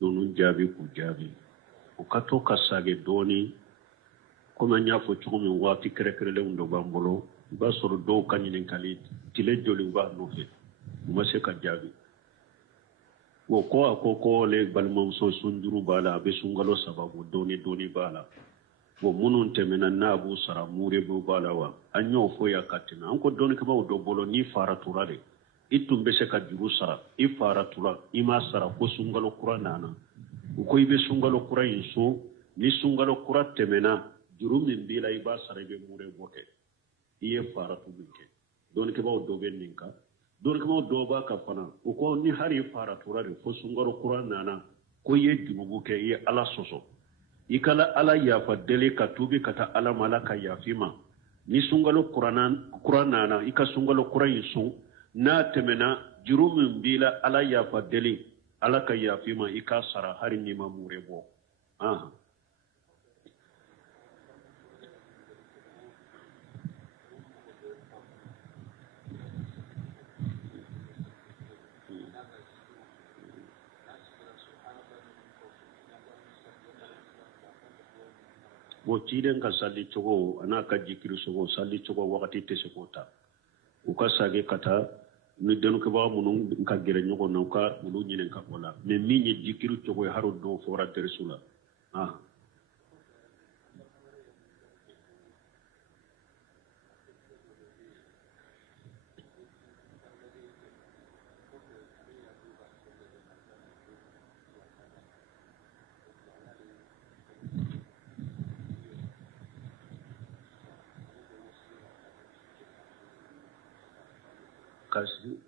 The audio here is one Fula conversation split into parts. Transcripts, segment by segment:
nunu jaabi ku jaabi o ka to ka sage dɔɔni komi an y'a fɔ cogo min waati kɛrɛkɛrɛnlenw dɔ b'an bolo i b'a sɔrɔ dɔw ka ɲininkali tile joli b'a nɔfɛ u ma se ka jaabi o ko a ko ale balimamuso sunjuru b'a la a bɛ sunkalo sababu dɔɔni b'a la bon minnu tɛmɛna n'a b'u sara murebu b'a la wa an y'o fɔ yan ka tɛmɛ an ko dɔɔnikɛbaw dɔ bolo n'i fara tura de i tun bɛ se ka juru sara i fara tura i m'a sara ko sunkalo kura nana u ko i bɛ sunkalo kura in so ni sunkalo kura tɛmɛna juru min b'i la i b'a sara i bɛ murebu kɛ i ye fara tu min kɛ dɔɔnikɛbaw dɔ bɛ nin kan dɔɔnikɛbaw dɔw b'a ka fana u ko ni hali i fara tura de fo sunkalo kura nana ko i ye jurubu kɛ i ye ala sɔsɔ i ka ala yafa deli ka tubi ka taa ala ma ala ka yafi ma ni sunkalo kura nana i ka sunkalo kura in so n'a tɛmɛna juru min b'i la ala yafa deli ala ka yafi ma i ka sara hali n'i ma mure bɔ bo ciden ka salli cogo ana ka jikiri sogo salli cogo wakati tɛ se k'o ta u ka sage ka taa ni dɔnnibagaw minnu ka gɛrɛ ɲɔgɔn na u ka olu ɲinin ka bɔ la mais min ye jikiri cogo ye hali dɔw fɔra dɛrisu la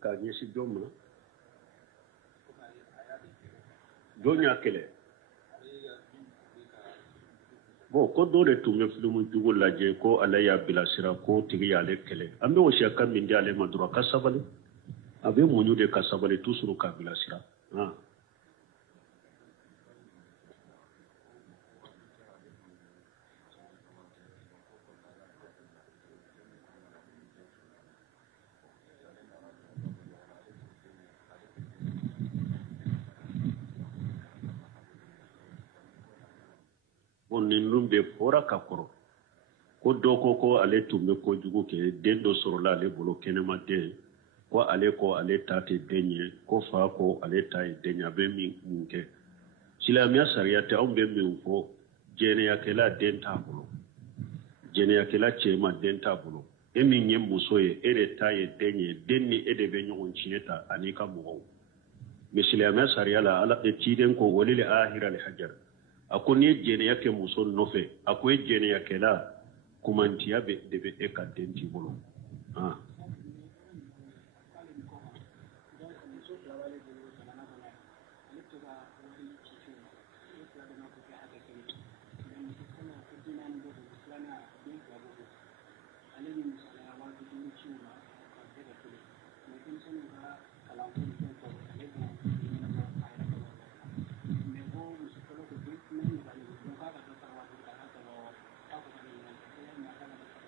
ka ɲɛsin jɔn ma jɔn y'a kɛlɛ bon ko dɔ de tun bɛ filimu jugu lajɛ ko ale y'a bilasira ko tigi y'ale kɛlɛ an bɛ o siyaka min di ale ma dɔrɔn ka sabali a bɛ muɲu de ka sabali toujours k'a bilasira bon nin dun bɛ fɔra ka kɔrɔ ko dɔ ko ale tun bɛ kojugu kɛ den dɔ sɔrɔla ale bolo kɛnɛma den ko ale ta tɛ den ye ko fa ko ale ta ye den ye a bɛ min kɛ silamɛya sariya tɛ anw bɛ min fɔ jɛnɛyakɛla den t'a bolo jɛnɛyakɛla cɛma den t'a bolo e min ye muso ye e de ta ye den ye den ni e de bɛ ɲɔgɔn tiɲɛ ta ani ka mɔgɔw mais silamɛya sariya la ala ciden ko walil ahira al hajar a ko n'i ye jɛnɛya kɛ muso nɔfɛ a ko e jɛnɛyakɛla kumantiya de bɛ e ka den t'i bolo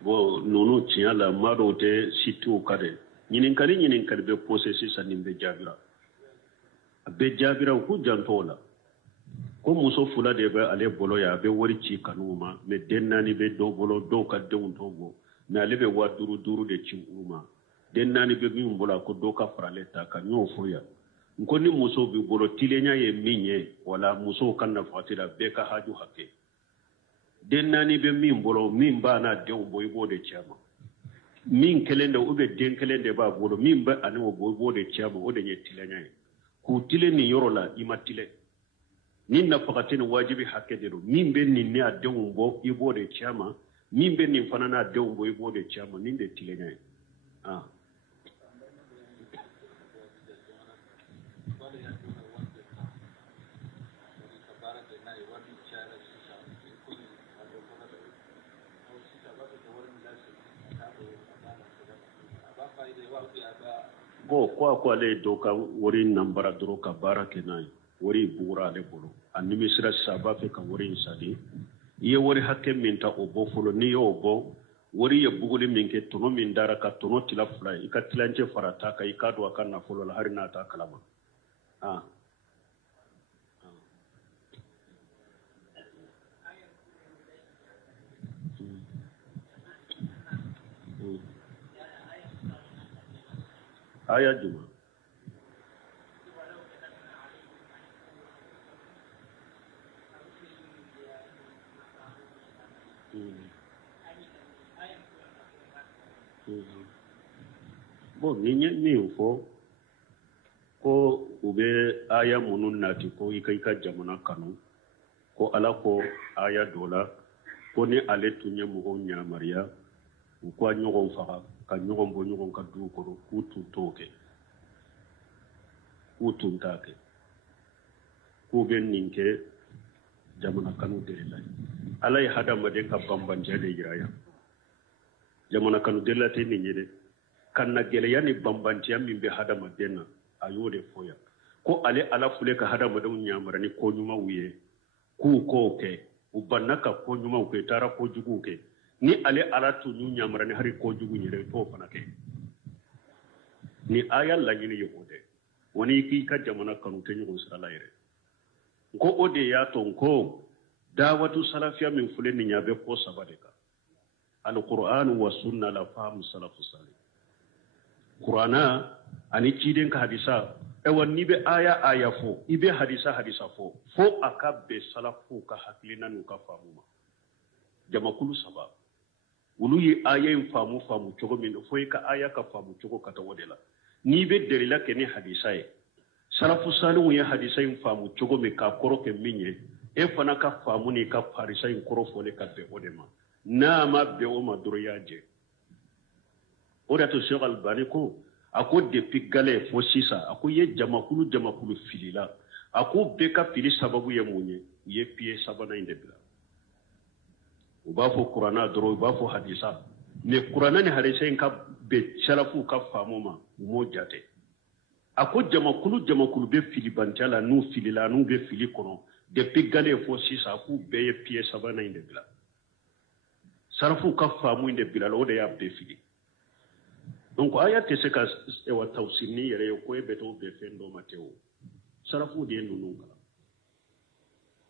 bon nunu tiɲɛ la maa dɔw tɛ si t'u ka dɛ ɲininkali bɛ posé sisan nin bɛ jaabira a bɛ jaabira u k'u janto o la ko muso fila de bɛ ale bolo yan a bɛ wari ci kanuw ma mais den naani bɛ dɔw bolo dɔw ka denw t'o bɔ mais ale bɛ 5000 de ci u ma den naani bɛ min bolo a ko dɔw ka fara ale ta kan n y'o fɔ yan n ko ni muso b'i bolo tilenya ye min ye wala musow ka nafati la bɛɛ ka haju hakɛ den naani bɛ min bolo min b'a n'a denw bɔ i b'o de cɛ ma min kelen de ou bien den kelen de b'a bolo min bɛ ani o bɔ i b'o de cɛ ma o de ye tilenya ye k'u tile nin yɔrɔ la i ma tile ni nafakati ni wajibi hakɛ de don min bɛ nin n'a denw bɔ i b'o de cɛ ma min bɛ nin fana n'a denw bɔ i b'o de cɛ ma nin de tilenya ye bon ko ale ye dɔw ka wari nambara dɔrɔn ka baara kɛ n'a ye wari bugura ale bolo a nimisira sisan a b'a fɛ ka wari in sadi i ye wari hakɛ min ta o bɔ fɔlɔ n'i y'o bɔ wari ye buguli min kɛ tɔnɔ min dara ka tɔnɔ tila fila ye i ka tilancɛ fara ta kan i k'a don a ka nafolo la hali n'a t'a kalama aya juma bon ni min fo ko ube aya munun nati ko ika jamana kanu ko ala ko aya dola ko ni ale tunye mugo nyamariya ko nyogon faga ka nyogon bo nyogon ka du ko kutu toke kutu take ko ben ninke jamana kanu dela alai hada made ka bambanje de yiraya jamana kanu dela te ni nyede kanna gele yani bambanje min be hada madena ayode foya ko ale ala fule ka hada madan nyamara ni ko nyuma wiye ku ko ke ubanna ka ko nyuma ko tara ko jugu ke ni ale ala tu nyamara ni hari ko jugu nyere to fana ke ni aya la nyini yode woni ki ka jamana kanu te nyugo sala ire ko ode ya ton ko dawatu salafiya min fule ni nyabe ko sabade ka alquran wa sunna la fahmu salafu salih qur'ana ani ciden ka hadisa ni be aya fo ibe hadisa fo akabe salafu ka haklina nu ka famuma jamakulu saba ulu yi aya famu chogo min fo ka aya ka famu chogo kata wodela ni be derila ke ni hadisa e salafu salu ya hadisa famu chogo me ka koro ke minye e fana ka famu ni ka farisa koro fo le ka be odema na ma be o ma doroyaje oda to Sheikh Albani ko ako depuis gale fo sisa ako ye jamakulu filila ako be ka fili sababu ye munye ye piye sabana inde bila uba fo qur'ana doro uba fo hadisa me qur'ana ni hadisa en ka be sharafu ka famuma mo jate ako jamakulu be fili bantala nu filila nu be fili kono depuis gale fo sisa ako be ye piye sabana inde bila sharafu ka famu inde bila lo de ya be fili. Donc aya te se ka wa tawsini yere ko e beto be fendo mateo sarafu de nununga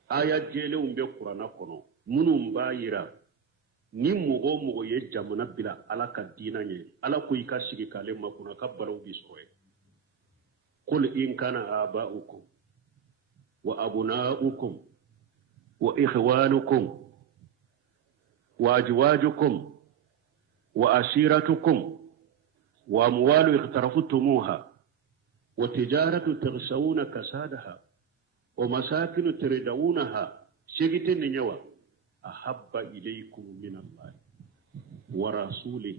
aya jele umbe qur'ana kono munum bayira ni mugo ye jamana bila ala ka dina nye ala ko ika sigi kale makuna ka baraw bisoe qul in kana aba'ukum wa abna'ukum wa ikhwanukum wa azwajukum wa ashiratukum وأموال اقترفتموها وتجارة تغسون كسادها ومساكن تردونها شجتن نيوا أحب إليكم من الله ورسوله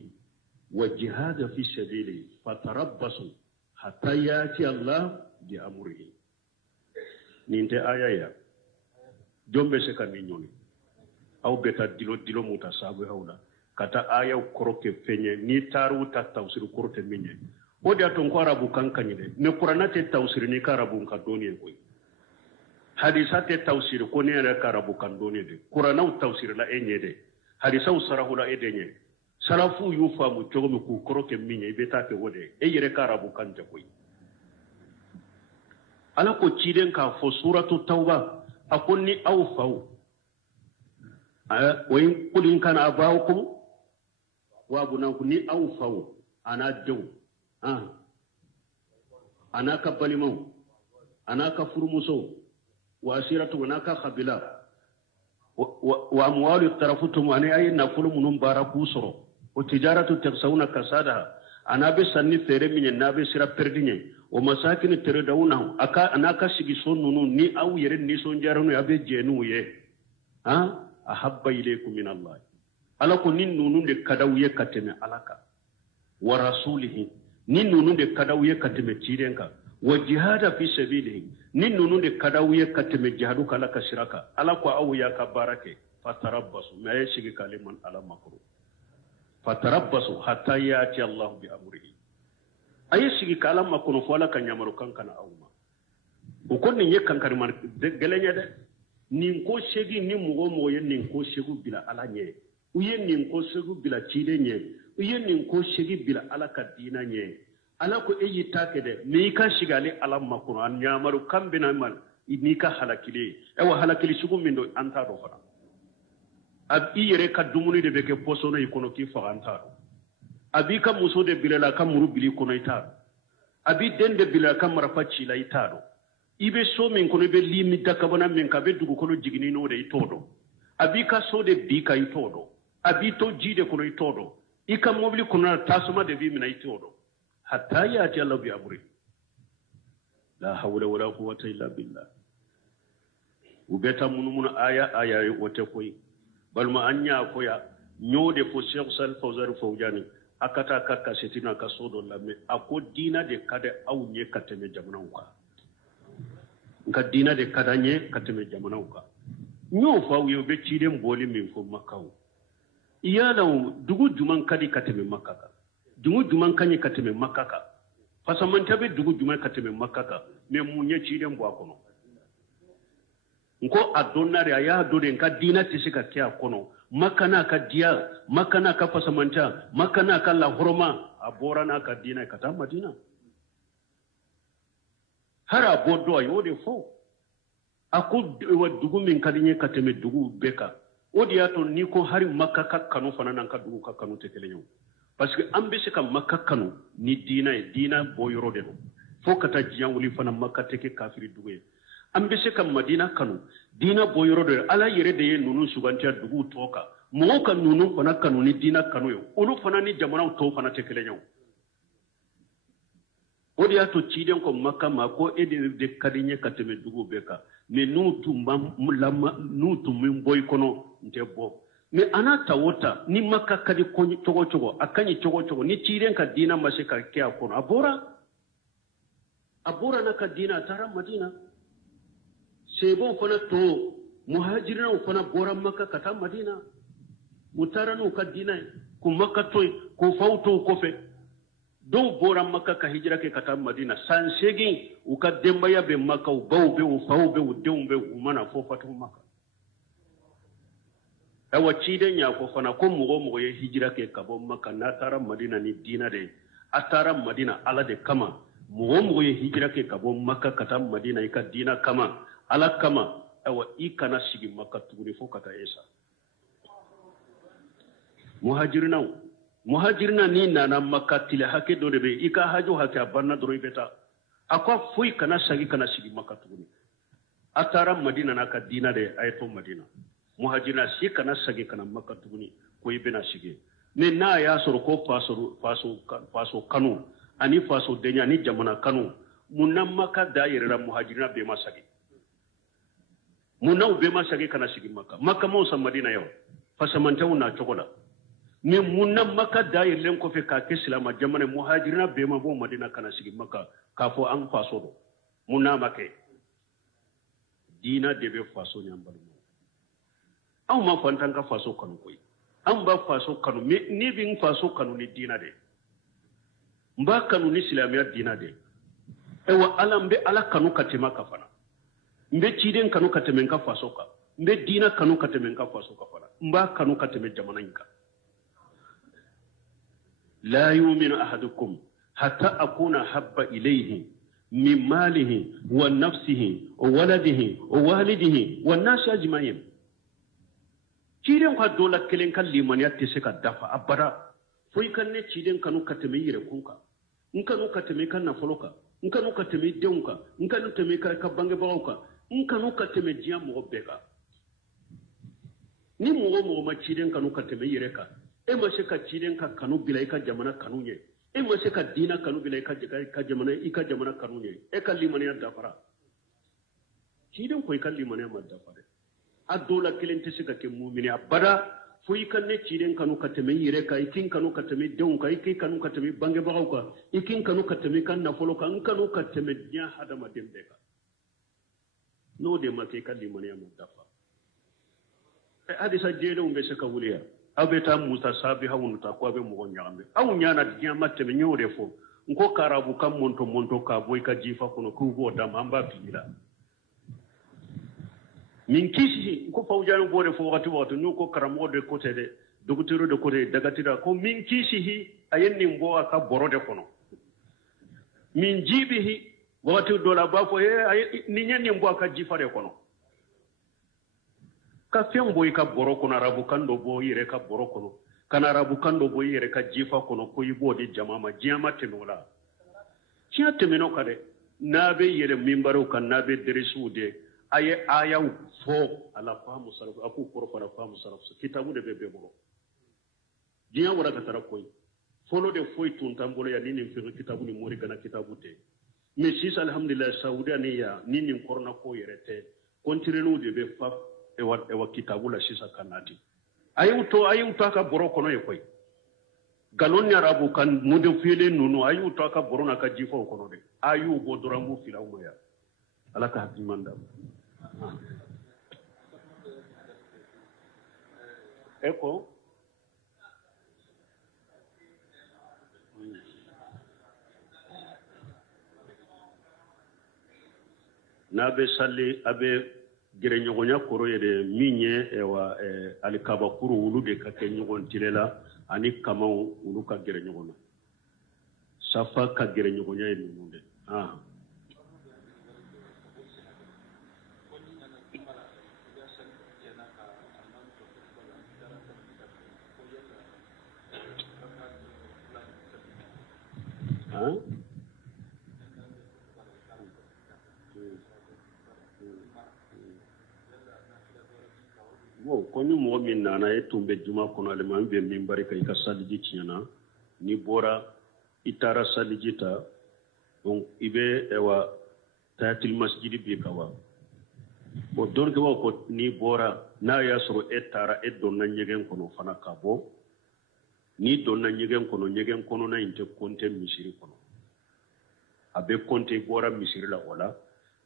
والجهاد في سبيله فتربصوا حتى يأتي الله بأمره نينت آية جنب سكانينيوني أو بتا دلو متسابه هولا kata aya koroke fenye ni taru ta tawsir korote minye odi aton ko arabu kankanye de ne qur'ana te tawsir ni karabu ka doni koy hadisa te tawsir ko ne ra karabu kan doni de qur'ana tawsir la enye de hadisa sarahu la edenye sarafu yufa mu jogomi ku koroke minye be ta te wode e yere karabu kan je koy ala ko ciden ka fo suratu tauba akonni awfau wa in qul in kana abaukum wa bunanku ni awfau ana dew ana ka balimau ana ka furmuso wa asiratu ana ka khabila wa amwalu tarafutum ani ay nakulu munum baraku soro wa tijaratu taksawna kasada ana be sanni fere minye na be sira perdinye o masakin teredawna aka ana ka sigi sonnunu ni aw yere ni son jaranu abe jenu ye ahabba ilaykum min Allah ala ko nin nunu de kadawiye kateme alaka wa rasulihi nin nunu de kadawiye kateme cirenka wa jihada fi sabilihi nin nunu de kadawiye kateme jihadu kala kasiraka ala ko awu ya ka barake fatarabbasu ma yashigi kaliman ala makru fatarabbasu hatta yati Allah bi amrihi ayashigi kala makru fola kan yamaru kankana awma o konni yekkan kariman de gelenya de nin ko shegi ni mugo ye nin ko shegu bila ala nye uye nin ko shegu bila chide nye uye nin ko shegi bila ala ka dina nye ala ko eyi take de ni ka shigale ala makuru an nyamaru kambina mal ni ka halakili ewa halakili shugu mindo anta do fara ab iyere ka dumuni de beke posono ikono ki fa anta abi ka muso de bilela ka muru bili kono ita abi dende bila kamara pachi la itado ibe so min kono be limi dakabana min ka be dugu kono jigini no de itodo abi ka so de bi ka itodo abi to jide kono itodo ika mobili kono tasuma de bi mina itodo hatta ya ti Allah bi amri la hawla wala quwwata illa billah ubeta munumuna aya wote koy balma anya koya nyode fo Cheikh Sal Fawzar Fawjani akata kaka setina ka sodo lamme ako dina de kada aw nye kateme jamanauka nka dina de kada nye kateme jamanauka nyo fa wiyo be chide mboli min fo makaw iyala dugu juman kadi kateme makaka dugu juman kanye kateme makaka fasamanta be dugu juman kateme makaka me munye chide mbo akono nko adonare aya dode nka dina tisika kya kono makana ka dia makana ka fasamanta makana ka la horoma aborana ka dina ka ta madina hara bodo ayode fo ako wa dugu min kadinye kateme dugu beka odi ato niko hari makka ka kanu fanana ka dugu ka kanu tekelenyo parce que ambese ka makka kanu ni dina boyoro de fo kata jiyan wuli fana makka teke kafiri dugu ambese ka madina kanu dina boyoro de ala yere de nunu sugantia dugu toka mo ka nunu fana kanu ni dina kanu yo olu fana ni jamana to fana tekelenyo odi ato chiden ko makka ma ko ede de kadinye kateme dugu beka me nutu min boy kono ndebo me anata wota ni makka kadi ko chogo akanyi chogo ni chiden ka dina masika kya kono abora na ka dina tara madina sebo fana to muhajirina fana bora makka kata madina mutara no ka dina ku makka to ko fauto ko fe don bora makka ka hijira ke kata madina san segi u ka demba ya be makka u baw be u faw be u dembe u mana fo fatu makka awa chiden ya ko fana ko mugo ye hijira ke kabo makka na tara madina ni dina de atara madina ala de kama mugo ye hijira ke kabo makka kata madina ika dina kama ala kama awa ikana sigi makka tuguni fo kata esa muhajirina ni nana makka tile hake do be ika hajo hake abanna do ibeta akwa fui kana sigi makka tuguni atara madina na ka dina de ayto madina muhajirina si kana sagi kana makka tuguni ko ibena sigi ne na ya soro ko faso kanu ani faso denya ni jamana kanu munna makka dairira muhajirina be masagi munna be masagi kana sigi makka mo sa madina yo fasamanta una chokola ni munna makka dair len ko fe ka ke silama jamane muhajirina be ma bo madina kana sigi makka ka fo an faso do munna make dina de be faso nyambal mo aw ma fantan ka faso kanu koy an ba faso kanu ni bin faso kanu ni dina de mba kanu ni silamiya dina de ewa alambe ala kanu katima ka fana mbe chiden kanu kateme ka faso ka mbe dina kanu kateme ka faso ka fana mba kanu kateme jamana inka لا يؤمن أحدكم حتى أكون حب إليه من ماله ونفسه وولده ووالده والناس أجمعين. تيرين قد دولا كلين كلمن يتسك الدفع أبدا فيكن تيرين كانوا كتمي يركونك إن كانوا كتمي كان نفلوك إن كانوا كتمي ديونك إن كانوا كتمي كبانج باوك إن كانوا كتمي جيام مغبك ni mugo ma tيرين كانوا كتمي يركا e ma se ka ciden ka kanu bila ika jamana kanu nye e ma se ka dina kanu bila ika jamana kanu nye e ka limaniya dafara ciden ko ika limaniya ma dafare adola kelen te se ka ke mu'mini abada fo ika ne ciden kanu ka teme yire ka ikin kanu ka teme deun ka ikin kanu ka teme bange bagaw ka ikin kanu ka teme kan nafolo ka kanu ka teme nya hadama dembe ka no de ma ke ka limaniya ma dafa e hadisa jede umbe se ka wuliya abeta musa sabi hawunuta ko abe mo nyaambe aw nyaana dinya matte be nyore fo nko karabu kam monto ka boy ka jifa kono ku bo dam amba fila min kisi ko fawjanu bode fo wati no ko karamo de côté de dogutiro de côté dagatira ko min kisi hi ayenni mbo aka borode kono min jibihi wati dola ba fo ni nyenni mbo aka jifare kono ka fen boy ka boro kono arabu kando bo yire ka boro kono kana arabu kando bo yire ka jifa kono ko yibo de jamama jiyama tenola tiɲɛ tɛmɛn'o kan dɛ n'a bɛ yɛlɛ minbariw kan n'a bɛ deresiw de a ye ayaw fɔ ala faamu salafu a k'u kɔrɔ fara faamu salafu kitabu de bɛ bɛɛ bolo diɲɛ wara ka taara koyi fɔlɔ de foyi tun t'an bolo yan ni nin fɛn kitabu ni mori gana kitabu tɛ mais sisan alhamdulilayi saudiya ni yan ni nin kɔrɔna ko yɛrɛ tɛ kɔntinew de bɛ fa ewa kitabu la sisan ka na di a y'u to a ka bɔrɔ kɔnɔ ye koyi galon ni arabu kan modifile ninnu a y'u to a ka bɔrɔ n'a ka jifaw kɔnɔ dɛ a y'u bɔ dɔrɔn b'u fili aw ma yan ala ka hakilimani d'a ma e ko n'a bɛ sali a bɛ gɛrɛɲɔgɔnya kɔrɔ ye de min ye alikabakuru olu de ka kɛ ɲɔgɔn tile la ani kamaw olu ka gɛrɛ ɲɔgɔn na safa ka gɛrɛ ɲɔgɔnya ye ninnu de ko ni mɔgɔ min nana e tun bɛ juma kɔnɔ ale ma bɛ min barika i ka saliji tiɲɛna n'i bɔra i taara saliji ta donc i bɛ tayatul masjidi bi ka wa bon dɔnkɛ b'a ko n'i bɔra n'a y'a sɔrɔ e taara e donna ɲɛgɛn kɔnɔ fana ka bɔ n'i donna ɲɛgɛn kɔnɔ ɲɛgɛn kɔnɔna in tɛ compter misiri kɔnɔ a bɛ compter i bɔra misiri la o la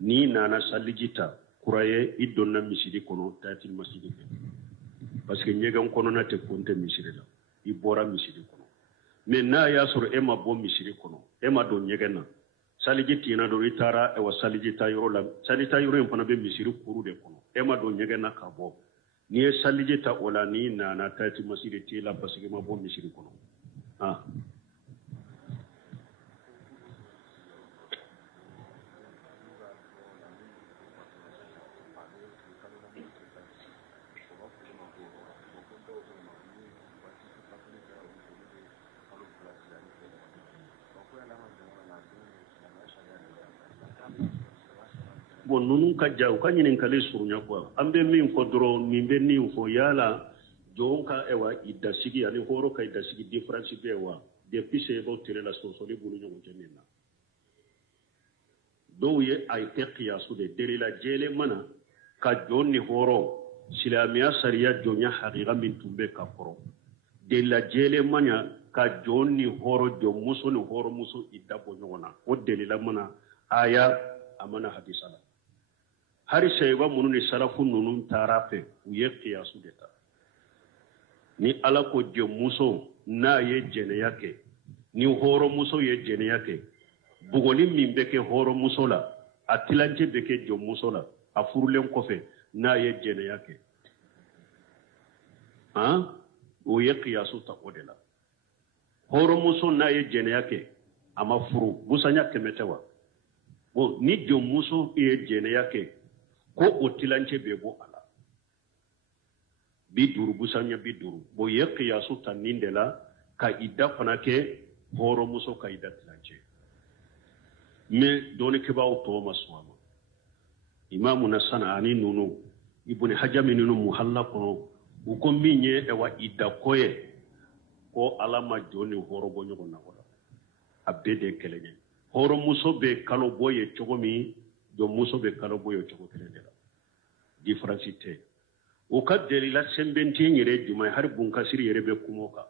n'i nana saliji ta kura ye i donna misiri kɔnɔ tayatul masjidi fɛ parce que ɲɛgɛn kɔnɔna tɛ compter misiri la i bɔra misiri kɔnɔ mais n'a y'a sɔrɔ e ma bɔ misiri kɔnɔ e ma don ɲɛgɛn na saliji tigɛna dɔrɔn i taara saliji ta yɔrɔ la saliji ta yɔrɔ in fana bɛ misiri kuru de kɔnɔ e ma don ɲɛgɛn na ka bɔ n'i ye saliji ta o la n'i nana tayatul masjidi t'e la parce que i ma bɔ misiri kɔnɔ bon ninnu ka ja u ka ɲininkali surunya quoi an bɛ min fɔ dɔrɔn nin bɛ nin fɔ yala jɔnw ka i dasigi ani hɔrɔn ka i dasigi différence bɛ wa depuis sebaw tɛrɛ la sɔsɔli b'olu ɲɔgɔn cɛ nin na dɔw ye a kɛ kiyasu de derela jɛlen mana ka jɔn ni hɔrɔn silamɛya sariya jɔnya hakika min tun bɛ ka kɔrɔ derela jɛlen mana ka jɔn ni hɔrɔn jɔn muso ni hɔrɔn muso i dabɔ ɲɔgɔn na o derela mana aya a mana hadisa la hari sɛyiba minnu ni salafu ninnu taara fɛ u ye kiyasu de ta ni ala ko jɔnmuso n'a ye jɛnɛya kɛ ni hɔrɔnmuso ye jɛnɛya kɛ bugɔli min bɛ kɛ hɔrɔnmuso la a tilancɛ bɛ kɛ jɔnmuso la a furulen kɔfɛ n'a ye jɛnɛya kɛ o ye kiyasu ta o de la hɔrɔnmuso n'a ye jɛnɛya kɛ a ma furu busanya kɛmɛ tɛ wa bon ni jɔnmuso ye jɛnɛya kɛ ko o tilancɛ bɛ bɔ a la 50 busanya 50 bon ye kiyasu ta nin de la ka i da fana kɛ hɔrɔnmuso ka i da tilancɛ mais dɔɔnikɛbaaw tɔw ma sɔn a ma imamu na sana ani ninnu ibuni hajami ninnu muhalla kɔnɔ u ko min ye i da ko ye ko ala ma jɔn ni hɔrɔn bɔ ɲɔgɔn na wala a bɛɛ de kɛlɛ ye hɔrɔnmuso bɛ kalo bɔ ye cogo min jɔnmuso bɛ kalo bɔ ye cogo kelen de la différence tɛ o ka delila sɛnbɛntiɲɛ yɛrɛ jumɛn hali bunkasiri yɛrɛ bɛ kuma o kan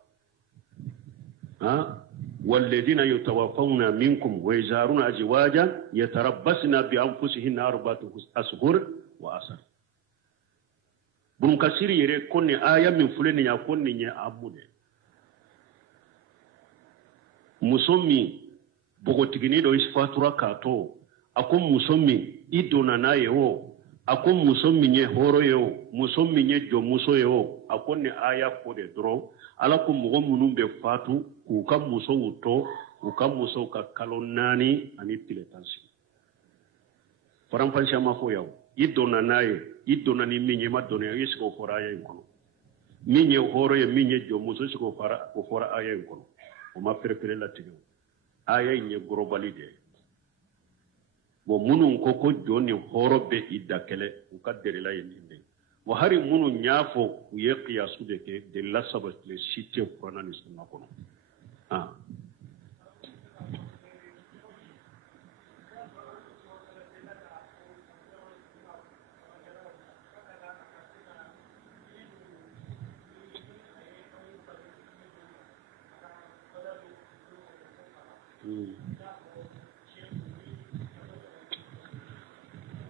والذين يتوفون منكم ويزارون أزواجا يتربصن بأنفسهن 4 أشهر وأشهر bunkasiri yɛrɛ ko nin aya min filɛ nin ye ko nin ye amu de muso min bogotigini dɔ i fatura k'a to a ko muso min i donna n'a ye o a ko muso min ye hɔrɔn ye o muso min ye jɔnmuso ye o a ko nin aya ko de dɔrɔn ala ko mɔgɔ minnu bɛ fatu k'u ka musow to u ka musow ka kalo 4 ani tile 10 sigi faranfasiya ma fɔ yan i donna n'a ye i donna ni min ye i ma donna i sigi o fɔra aya in kɔnɔ min ye hɔrɔn ye min ye jɔnmuso sigi o fɔra aya in kɔnɔ o ma perepere latigɛ o aya in ye gɔrɔbali de ye bo munun ko joni horobe idda kele u kaddere la yende wa hari munun nyafo ku ye qiyasu de ke de la sabat le cité qur'an ni sunna kono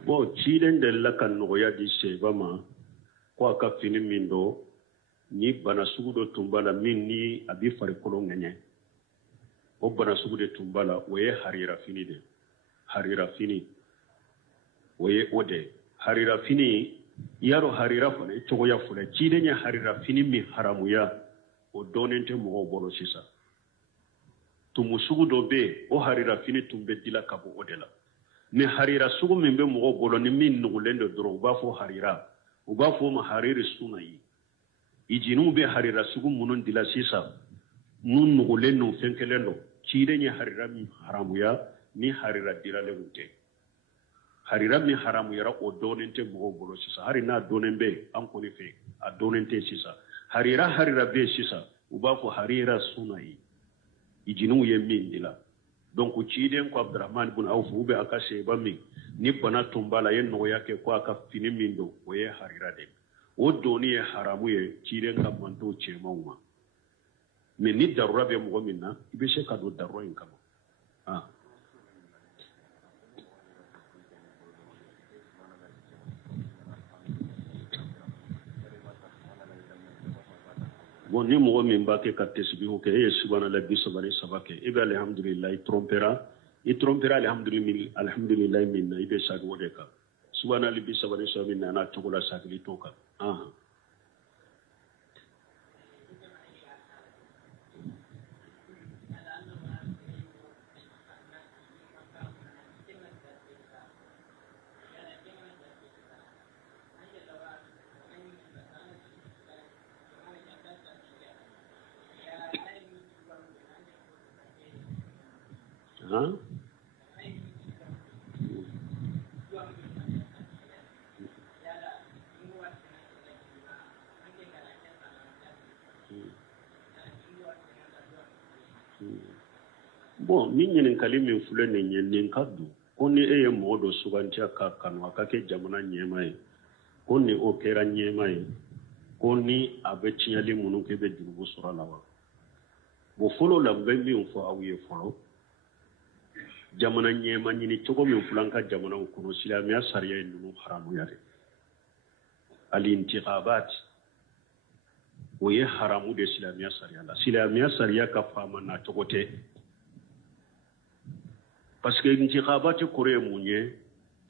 bo ciiden de la kan nogoya di seba ma ko aka fini min do ni bana sugu do tumbala min ni abi farikolo ŋɛɲɛ o bana sugu de tumbala o ye harira fini de harira fini o ye o de harira fini yaro harira fana i cogoya fula ciiden ye harira fini min haramuya o dɔɔnen tɛ mɔgɔw bolo sisan tumu sugu dɔ be o harira fini tun bɛ dila ka bɔ o de la ni harira sugu min bɛ mɔgɔw bolo ni min nugulen do dɔrɔn u b'a fɔ harira u b'a fɔ ma hariri suna yi ijiniw bɛ harira sugu minnu dila sisan mun nugulen no fɛn kelen do ciiden ye harira min haramuya ni harira diralen tɛ harira min haramuyara o dɔɔnen tɛ mɔgɔw bolo sisan hari n'a dɔɔnen bɛ an kɔni fɛ a dɔɔnen tɛ sisan harira bɛ sisan u b'a fɔ harira suna yi ijiniw ye min dila donc ciiden ko Abdurrahman ibn Auf ube aka seba min ni bana tumbala ye nogoya ke ko aka fini min do o ye harira de o doni ye haramu ye ciiden ka manto cɛmanw ma mais ni darura bɛ mɔgɔ min na i bɛ se ka don darura in kama bon ni mɔgɔ min b'a kɛ ka tasbihu kɛ e ye subhanallah 33 kɛ e bɛ alhamdulillah i trompera alhamdulillah min na i bɛ sagi o de kan subhanallah 33 min na n'a cogo la sagili t'o kan bon ni ɲininkali min filɛ nin ye nin ka don ko ni e ye mɔgɔ dɔ suganti ka kanu a ka kɛ jamana ɲɛma ye ko ni o kɛra ɲɛma ye ko ni a bɛ tiɲɛli minnu kɛ bɛ jurugu sɔrɔ a la wa bon fɔlɔ la n bɛ min fɔ aw ye fɔlɔ jamana ɲɛma ɲini cogo min filɛ an ka jamanaw kɔnɔ silamɛya sariya ye ninnu haramuya de al-intiqabat o ye haramu de silamɛya sariya la silamɛya sariya ka faama na cogo tɛ parce que intiqabat kɔrɔ ye mun ye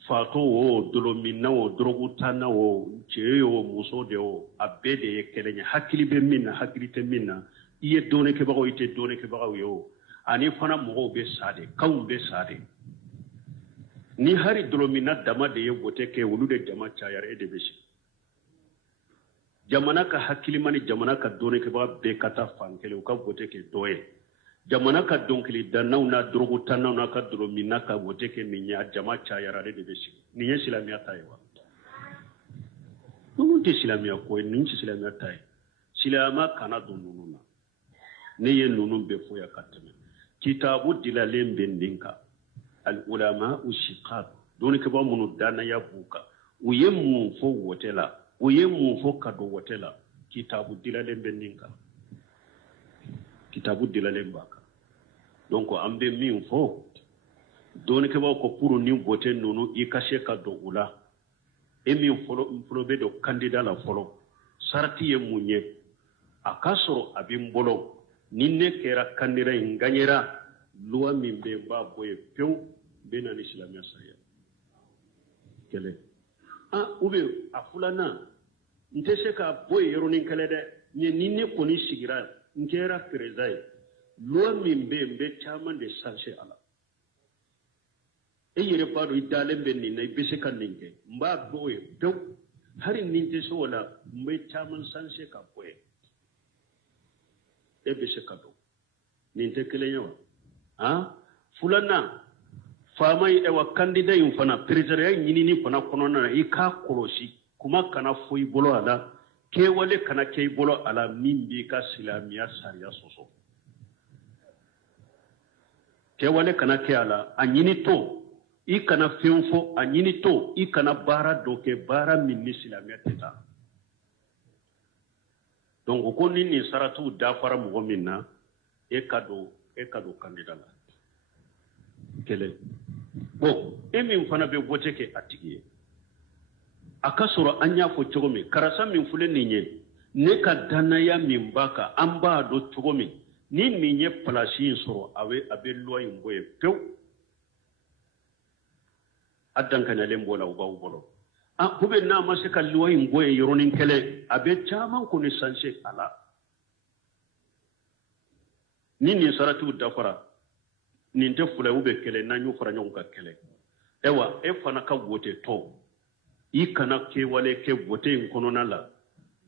fatɔ o dolominna o dorogutanna o cɛ o muso de o a bɛɛ de ye kɛlɛ ye hakili bɛ min na hakili tɛ min na i ye dɔɔninkɛbagaw i tɛ dɔɔninkɛbagaw ye o ani fana mɔgɔw bɛ sa de kanw bɛ sa de ni hari dolominna dama de ye vote kɛ olu de jama cayara e de bɛ si jamana ka hakilima ni jamana ka dɔɔninkɛbaga bɛɛ ka taa fan kelen u ka vote kɛ dɔ ye jamana ka dɔnkili dannaw n'a dorogutannaw n'a ka dolominna ka vote kɛ min ye a jama cayara e de bɛ si nin ye silamɛya ta ye wa ninnu tɛ silamɛya ko ye ninnu tɛ silamɛya ta ye silamɛya kana don ninnu na ne ye ninnu bɛɛ fɔ yan ka tɛmɛ kitabu dilalen bɛ nin kan al-ulama ushiqaq dɔɔninkɛbaga minnu dannaya b'u kan u ye mun fɔ wote la u ye mun fɔ ka don wote la kitabu dilalen bɛ nin kan kitabu dilalen b'a kan donc an bɛ min fɔ dɔɔninkɛbagaw ko pour ni vote ninnu i ka se ka don u la e min fɔlɔ bɛ don candidat la fɔlɔ sarati ye mun ye a ka sɔrɔ a bɛ n bolo ni ne kɛra candidat in gagnera loi min bɛ n b'a bɔ yen pewu bɛ na ni silamɛya sariya kɛlɛ ou bien a filanan n tɛ se ka bɔ yen yɔrɔnin kɛlɛ dɛ ni ne kɔni sigira n kɛra président ye loi min bɛ yen n bɛ caman de sanse a la e yɛrɛ b'a dɔn i dalen bɛ nin na i bɛ se ka nin kɛ n b'a bɔ yen pewu hali ni n tɛ se o la n bɛ caman sanse ka bɔ yen e bɛ se ka don nin tɛ kelen ye wa filanan famai ewa kandida yin fana president nyinini fana konona na ika korosi kuma kana foi bolo ala ke wale kana ke bolo ala mimbi ka silamiya sariya soso ke wale kana ke ala anyini to i kana fenfo anyini to i kana bara doke bara minni silamiya teta donc ko ni saratu dafara mo minna e kado kandida la kele bon e min fana be vote ke atigi akasoro anya fo chogomi karasa min fule ninye ne ka danaya min baka amba do chogomi ni minye plasi soro abe loy mboye pew addan kana lembola ubawbolo hube na masika loy mboye yoronin kele abe chaman ko ni sanse ala ni saratu dafara ni nte fula ube kele na nyu fara nyonga kele ewa e fana ka wote to i kana ke wale ke wote nkonona la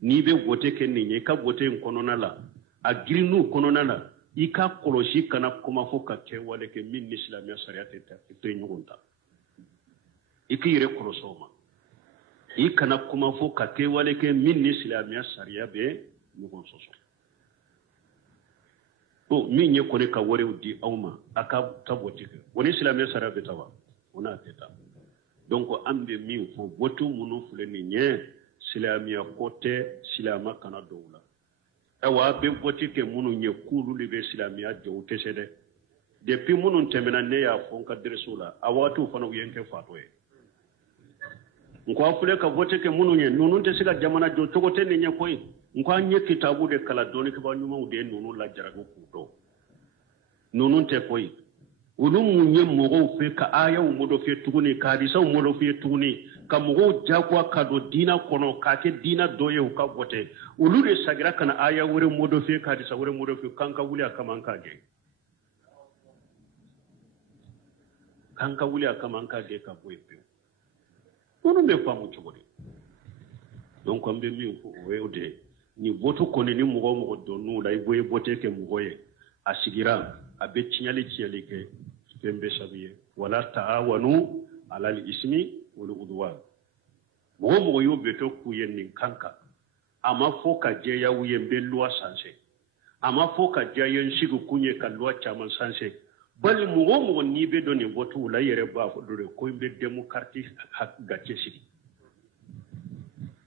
ni be wote ke ninye ka wote nkonona la agrinu konona la i ka koloshi kana kuma fo ka ke wale ke min islamiya sariyate ta to nyugunta ikire kolosoma i kana kuma fo ka ke wale ke min islamiya sariya be nyugon soso o min ye kone ka wore udi awma aka taboti ke woni islamiya sariya be tawa ona teta donc ambe min fo wotu munu fule ni nye islamiya kote silama kana dowla awa be woti ke munu nye kulu libe islamiya jowte sede depuis munu temena ne ya fonka dresula awatu fana uyenke fatoye nko afule ka vote ke munu nye nunu te sika jamana jo togote ne nye koy nko anye kitabu de kala doni ke ba nyuma ude nunu la jarago kudo nunu te koy ulu munye mogo fe ka aya umodo fe tuguni ka hadisa umodo fe tuguni ka mogo jakwa ka do dina kono ka ke dina doye ka vote ulu de sagira kana aya wore modo fe ka hadisa wore modo fe kanka wuli akamanka ge kanka wuli akamanka ge ka boye pe ono me famu chogori donc ambe mi ko wewde ni voto kone ni mogo do nu la iboye vote ke mogo ye asigira abe chinyali ke fembe sabiye wala taawanu alal ismi wal udwan mogo yo beto kuyen nin kanka ama foka je ya wuye mbelwa sanse ama foka je yen shigu kunye kalwa chaman sanse bali mogo ni be do ni voto la yere ba fo do ko be demokrati hak gache sigi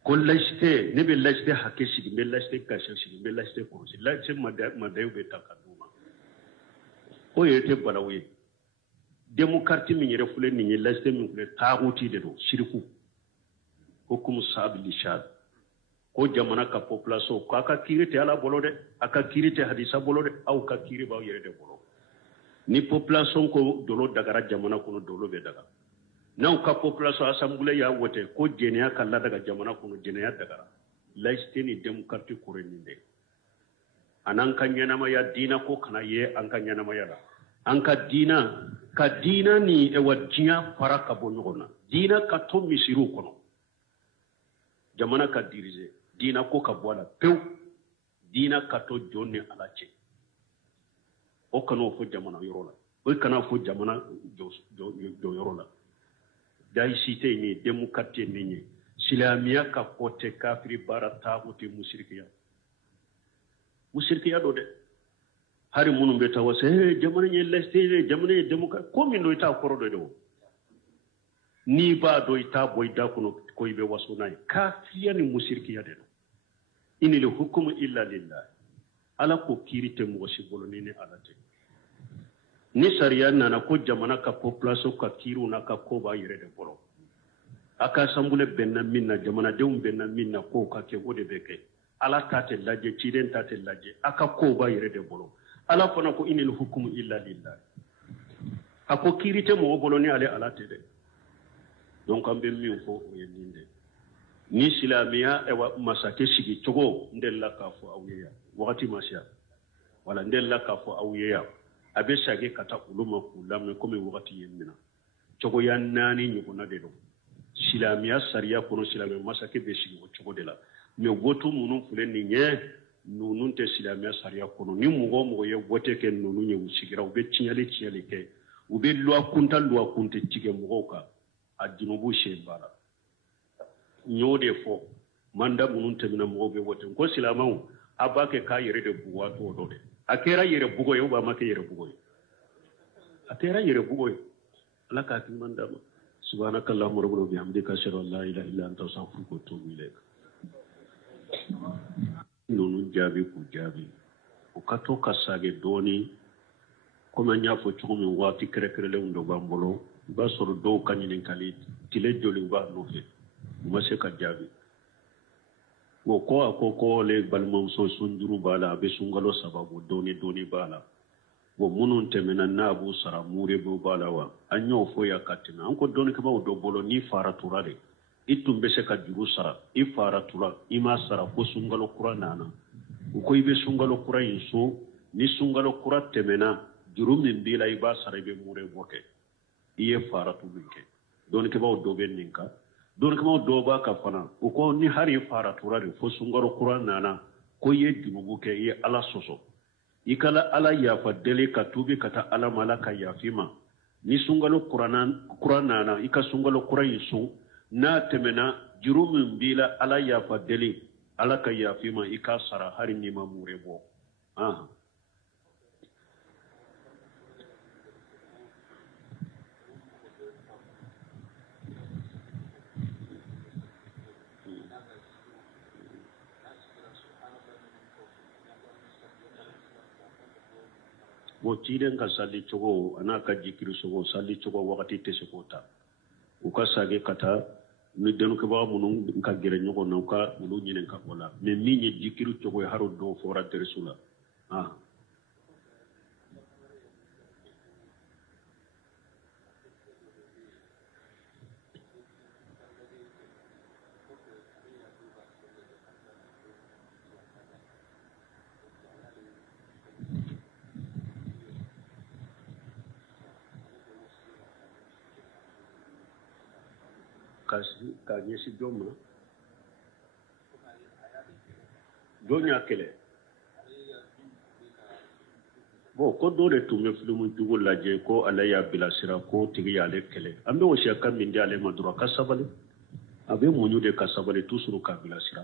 ko lashte ne be lashte hakke sigi be lashte gache sigi be lashte ko si lashte madayu be takaduma o yete balawi demokrati min yere fule ni lashte min fule taguti de do shirku hukum sabil shad ko jamana ka population ko aka kirite ala bolode aka kirite hadisa bolode au ka kiri ba yere de bolo ni population ko dolo dagara jamana kono dolo be daga naw ka population assemblée ya wote ko jeniya kala daga jamana kono jeniya dagara lashte ni demokrati ko reninde anan kan yana ma ya dina ko kana ye an kan yana ma ya da an ka dina ni e wajia faraka bonona dina ka to misiru kono jamana ka dirige dina ko ka bola pew dina ka to jonne alache o kano fo jamana yorola o kana fo jamana do yorola dai site ni demokrati ni silamiya ka kote kafiri barata uti musirkiya do de hari munum be tawase jamana ni leste jamana ni demokrati ko min do ita korodo do ni ba do ita boyda kono ko ibe wasonay kafiya ni musirkiya de inil hukmu illa lillah ala ko kirite mo sibolo ni alate ni sariya nana ko jamana ka population ka kiru na ka ko ba yere de bolo aka sambule benna minna jamana deum benna minna ko ka ke wode beke ala tate laje ciden tate laje aka ko ba yere de bolo ala fana ko inil hukmu illa lillah ako kirite mo bolo ni ale alate de donc ambe mi ko o yendinde ni silamiya e wa masake sigi togo ndella ka fo awyeya wakati masya wala ndella ka fo awyeya abe sage kata uluma kulame kome wakati yemina togo ya nani nyukuna de do silamiya sariya kono silamiya masake be sigi o togo de la me wotu munun fule ni nye nunun te silamiya sariya kono ni mugo ye wote ke nunu nye usigira ube chinyali ke u bɛ luwa kunta tigɛ mɔgɔw kan a junubu siyɛn baara n y'o de fɔ manda minnu tɛmɛna mɔgɔw bɛ wɔtɛ n ko silamɛw a b'a kɛ k'a yɛrɛ de bugu a t'o dɔ dɛ a kɛra yɛrɛ bugo ye ou bien a ma kɛ yɛrɛ bugo ye a kɛra yɛrɛ bugo ye ala k'a hakiliman d'a ma subhanakallahumma rabbana bihamdika ashhadu an la ilaha illa anta astaghfiruka wa atubu ilayk ninnu jaabi k'u jaabi u ka to ka sage dɔɔni komi an y'a fɔ cogo min waati kɛrɛkɛrɛnlenw dɔ b'an bolo i b'a sɔrɔ dɔw ka ɲininkali tile joli b'a nɔfɛ u ma se ka jaabi bon ko a ko le balimamuso sunjuru b'a la a bɛ sunkalo sababu dɔɔni b'a la bon minnu tɛmɛna n'a b'u sara murebew b'a la wa an y'o fɔ yan ka tɛmɛ an ko dɔɔnikɛbaw dɔ bolo n'i faratura de i tun bɛ se ka juru sara i faratura i m'a sara ko sunkalo kura nana u ko i bɛ sunkalo kura in so ni sunkalo kura tɛmɛna juru min b'i la i b'a sara i bɛ murebɔ kɛ i ye faratu min kɛ dɔɔnikɛbaw dɔ bɛ nin kan dɔɔnikɛbaw dɔw b'a ka fana u ko ni hari faratura de fo sunkalo kura nana ko i ye junubu kɛ i ye ala sɔsɔ i ka ala yafa deli ka tubi ka taa ala ma ala ka yafi ma ni sunkalo kura nana i ka sunkalo kura in so n'a tɛmɛna juru min b'i la ala yafa deli ala ka yafi ma i ka sara hari n'i ma murebɔ bon ciden ka sali cogo a n'a ka jikiri sogo sali cogo wagati tɛ se k'o ta u ka sage ka taa ni dɔɔnikɛbaga minnu ka gɛrɛ ɲɔgɔn na u ka olu ɲininka o la mais min ye jikiri cogo ye hali o dɔw fɔra dɛrisu la ka ɲɛsin jɔn ma jɔn y'a kɛlɛ bon ko dɔ de tun bɛ filimu jugu lajɛ ko ale y'a bilasira ko tigi y'ale kɛlɛ an bɛ o siyaka min di ale ma dɔrɔn ka sabali a bɛ muɲu de ka sabali toujours k'a bilasira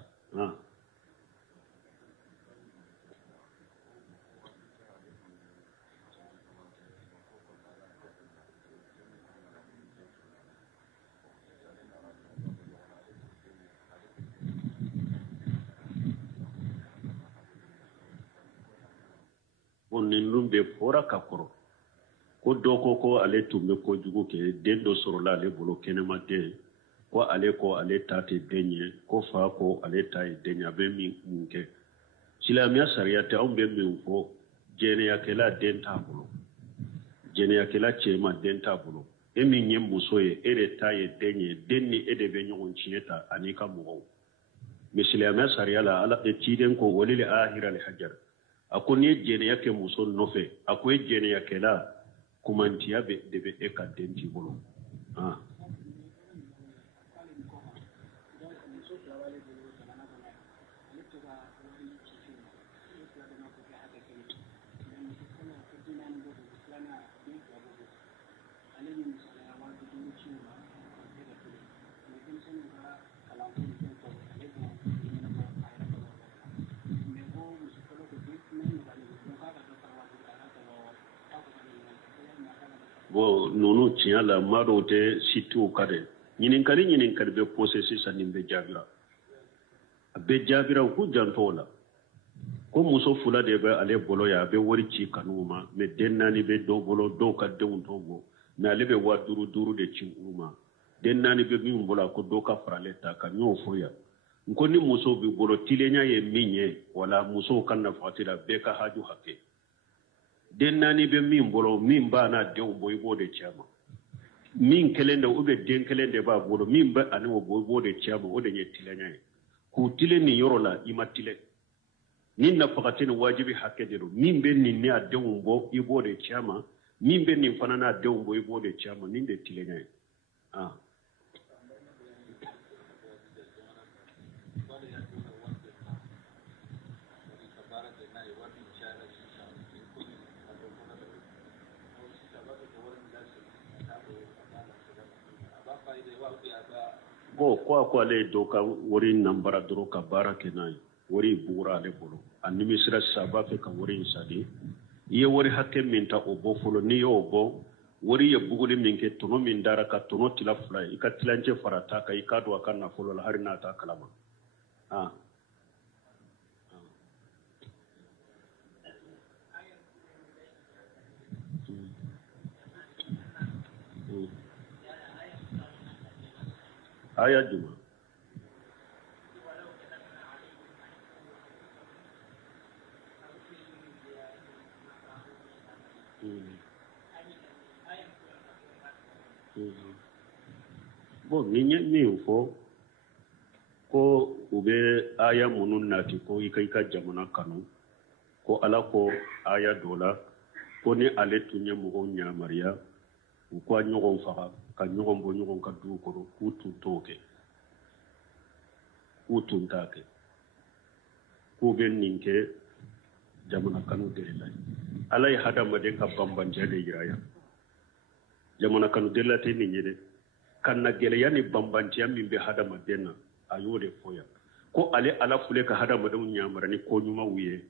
nin dun de fɔra ka kɔrɔ ko dɔ ko ale tun bɛ kojugu kɛ den dɔ sɔrɔla ale bolo kɛnɛma den ko ale ta tɛ den ye ko fa ko ale ta ye den ye a bɛ min kɛ silamɛya sariya tɛ anw bɛ min fɔ jɛnɛyakɛla den t'a bolo jɛnɛyakɛla cɛman den t'a bolo e min ye muso ye e de ta ye den ye den ni e de bɛ ɲɔgɔn tiɲɛ ta ani ka mɔgɔw mais silamɛya sariya la ala ciden ko walil ahira li hajar a ko n'i ye jɛnɛya kɛ muso nɔfɛ a ko e jɛnɛyakɛla kumantiya de bɛ e ka den t'i bolo bon ninnu tiɲɛ la maa dɔw tɛ si t'u ka dɛ ɲininkali bɛ posé sisan nin bɛ jaabira a bɛ jaabira u k'u janto o la ko muso fila de bɛ ale bolo yan a bɛ wari ci kanuw ma mais den 4 bɛ dɔw bolo dɔw ka denw t'o bɔ mais ale bɛ 5000 de ci u ma den 4 bɛ min bolo a ko dɔw ka fara ale ta kan n y'o fɔ yan n ko ni muso b'i bolo tilenya ye min ye wala musow ka nafati la bɛɛ ka haju hakɛ den 4 bɛ min bolo min b'a n'a denw bɔ i b'o de cɛ ma min kelen de ou bien den kelen de b'a bolo min bɛ ani o bɔ i b'o de cɛ ma o de ye tilenya ye k'u tile nin yɔrɔ la i ma tile ni nafakati ni wajibi hakɛ de don min bɛ nin n'a denw bɔ i b'o de cɛ ma min bɛ nin fana n'a denw bɔ i b'o de cɛ ma nin de tilenya ye Go ko ale doka wori nambara doro ka bara kenai wori bura ale bolo animisira saba fe ka wori insadi ye wori hakke minta o bo folo ni yo bo wori ye buguli min ke tono min dara ka tono tila fula i ka tilanje farata ka i ka do aka na folo la hari na ta kalama aya juma bon ni fo ko ube aya munun nati ko ika jamana kanu ko ala ko aya dola ko ni ale tunye mugo nyamariya ko nyogon faga ka nyogon bo nyogon ka du ko kutu toke kutu ntake ko ben ninke jamana kanu de la alay hadama de ka bambanje de yiraya jamana kanu de la te ni nyede kanna gele yani bambanje min be hadama denna ayode foya ko ale ala fule ka hadama de nyamara ni ko nyuma wiye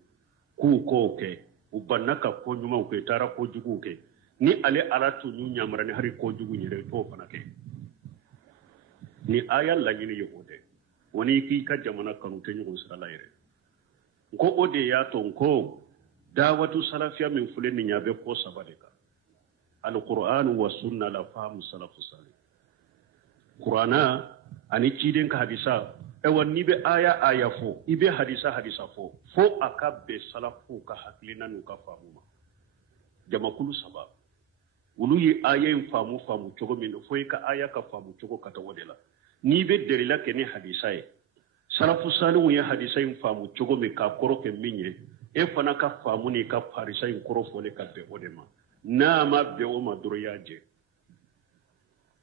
ku ko ke ubanna ka ko nyuma ko tara ko jugu ke ni ale ala tu nyamara ni hari ko jugu nyere to fana ke ni aya la nyini yode woni ki ka jamana kanu ke nyugo sala layre ko ode ya ton ko dawatu salafiya min fule ni nyabe ko sabadeka alquran wa sunna la fahmu salafu salih qur'ana ani ciden ka hadisa e wonni be aya fo ibe hadisa fo akabe salafu ka haklina nu ka famuma jama kulu sabab ulu yi aya famu cogo min fo ka aya ka famu cogo kata wodela ni be derila ke ni hadisa e salafu salih ya hadisa famu cogo me ka koro ke minye e fana ka famu ni ka farisa in koro fo le ka be odema na ma be o ma doro yaje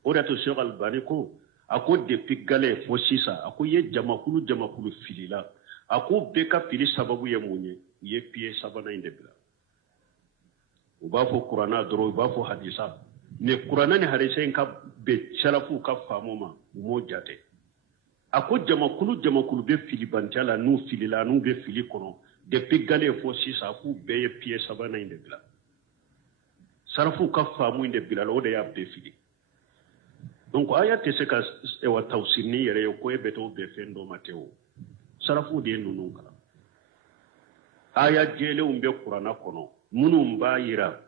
oda to Sheikh Albani ko ako depuis gale fo sisa ako ye jamakulu filila ako be ka fili sababu ye munye ye piye sabana inde bila uba fo qur'ana doro uba fo hadisa ne qur'ana ni hadisa in ka be sharafu ka famu ma mo jate ako jamakulu be fili bantala nu filila nu be fili kono depuis gale fo sisa ako be ye piye sabana inde bila sarafu ka famu inde bila lo de ya be fili donc aya te se ka wa tawsini yere ko e beto be fendo mateo sarafu de nunu kala aya jele umbe qur'ana kono munum bayira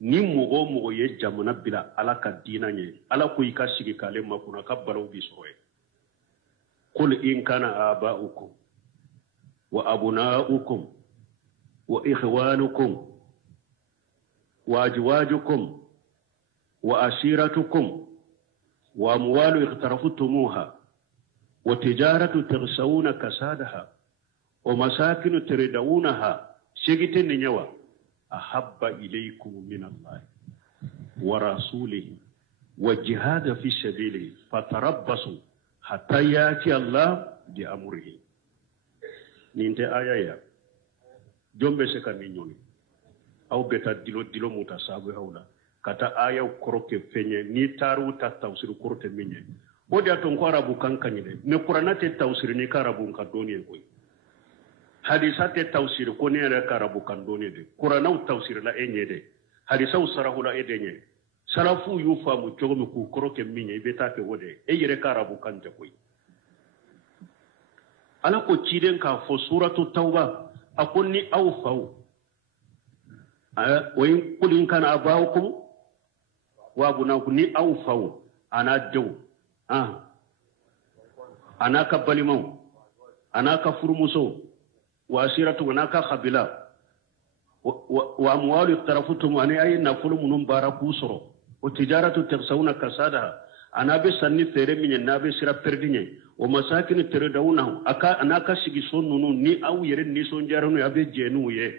ni mugo ye jamana bila ala ka dina nye ala ko ika sigi kale makuna ka balaw bi soye qul in kana aba'ukum wa abna'ukum wa ikhwanukum wa azwajukum wa ashiratukum وأموال اقترفتموها وتجارة تغسون كسادها ومساكن تردونها شجتن نيوا أحب إليكم من الله ورسوله والجهاد في سبيله فتربصوا حتى يأتي الله بأمره نينت آية جنب سكا نيوني أو بتا دلو متسابه هولا kata aya koroke fenye ni taru ta tawsir korote minye odi aton ko arabu kankani de me qur'ana te tawsir ni karabu ka doni ko hadisa te tawsir ko ne ra karabu kan doni de qur'ana tawsir la enye de hadisa usarahu la edenye sarafu yufa mu jogo ku koroke minye be ta ke wode e yere karabu kan te koy ala ko ciden ka fo suratu tauba akonni awfau wa in qul in kana abaukum wa bunaku ni awfau ana dew ana ka balimau ana ka furmuso wa asiratu ana ka khabila wa amwalu tarafutum ani ay nafulu munum baraku soro wa tijaratu taksawna kasada ana be sanni fere minye na be sira perdinye o masakin teredawna aka ana ka sigi sonnunu ni aw yere ni son jaranu abe jenu ye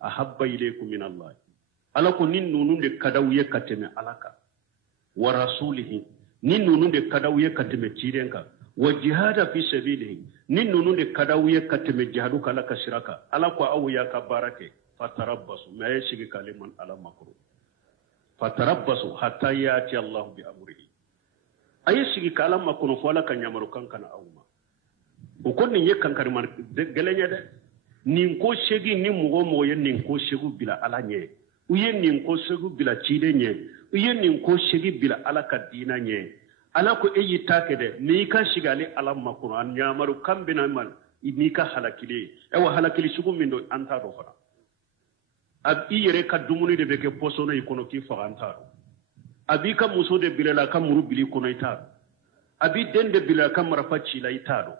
ahabba ilaykum min Allah ala ko nin nunu de kadawye kateme alaka wa rasulihi nin nunu de kadawye kateme cirenka wa jihada fi sabilihi nin nunu de kadawye kateme jihadu kala kasiraka ala ko awu ya ka barake fatarabbasu ma yashiki kaliman ala makru fatarabbasu hatta yati Allah bi amrihi aye sigi kala ma kono fo ala ka nyamaru kankana awma o ko ni kankari man gelenya de nin ko segi ni mugo mo yen nin ko segu bila ala nye uyen nin ko segu bila chide nye uyen nin ko segi bila ala ka dina nye ala ko eyi takede ni ka shigale ala ma kono an nyamaru kambina mal ni ka halakili ewa halakili sugu mindo anta do fara ab iyere ka dumuni de beke posono ikono ki fa anta abi ka muso de bilela ka muru bili kono ita abi dende bilela ka marafa chila ita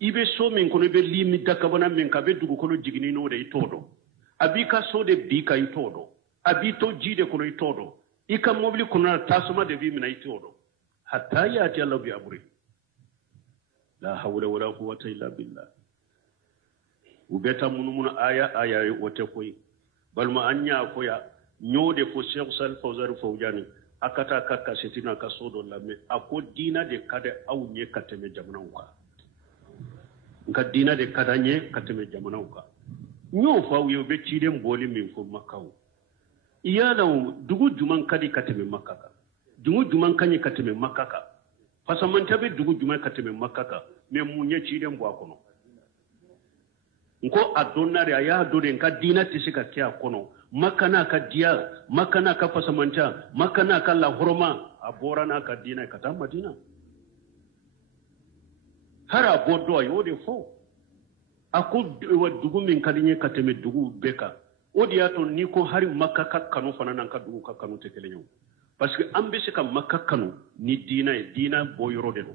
ibe so min kono be limi dakabana min ka be dugu kono jigini no de itodo abi ka so de bi ka itodo abi to jide kono itodo ika mobili kono tasuma de bi mina itodo hatta ya ti Allah bi aburi la hawla wala quwwata illa billah ubeta munumuna aya wote koy balma anya koya nyode fo Cheikh Sal Fawzar Fawjani akata kakka setina ka sodo lamme ako dina de kade aw nye kateme jamanawka nka dina de kada nye kateme jamanawka nyo fa wiyo be chide mboli min fo makaw iyala dugu juman kadi kateme makaka dugu juman kanye kateme makaka fasamanta be dugu juman kateme makaka me munye chide mbo akono nko adonare aya dode nka dina tisika kya kono makana ka dia makana ka fasamanta makana ka la horoma aborana ka dina ka ta madina hara bodo ayo de fo ako dugu min kadinye kateme dugu beka odi ato ni ko hari makka ka kanu fana nan ka dugu ka kanu tekelenyo parce que ambese ka makka kanu ni dina boyoro de do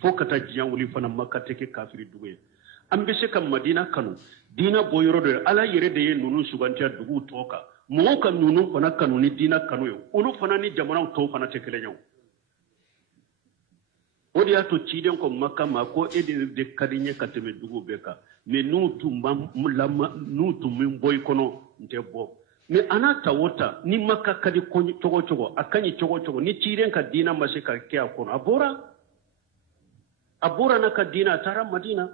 fo kata jiyan wuli fana makka teke kafiri dugu ambese ka madina kanu dina boyoro de ala yere de nunu sugantia dugu toka mo ka nunu fana kanu ni dina kanu yo ulu fana ni jamana to fana tekelenyo odi ato chiden ko makka ma ko ede de kadinye kateme dugu beka me nutu min boy kono nte bo me anata wota ni makka kadi ko chogo akanyi chogo ni chiden ka dina masika kya kono abora na ka dina tara madina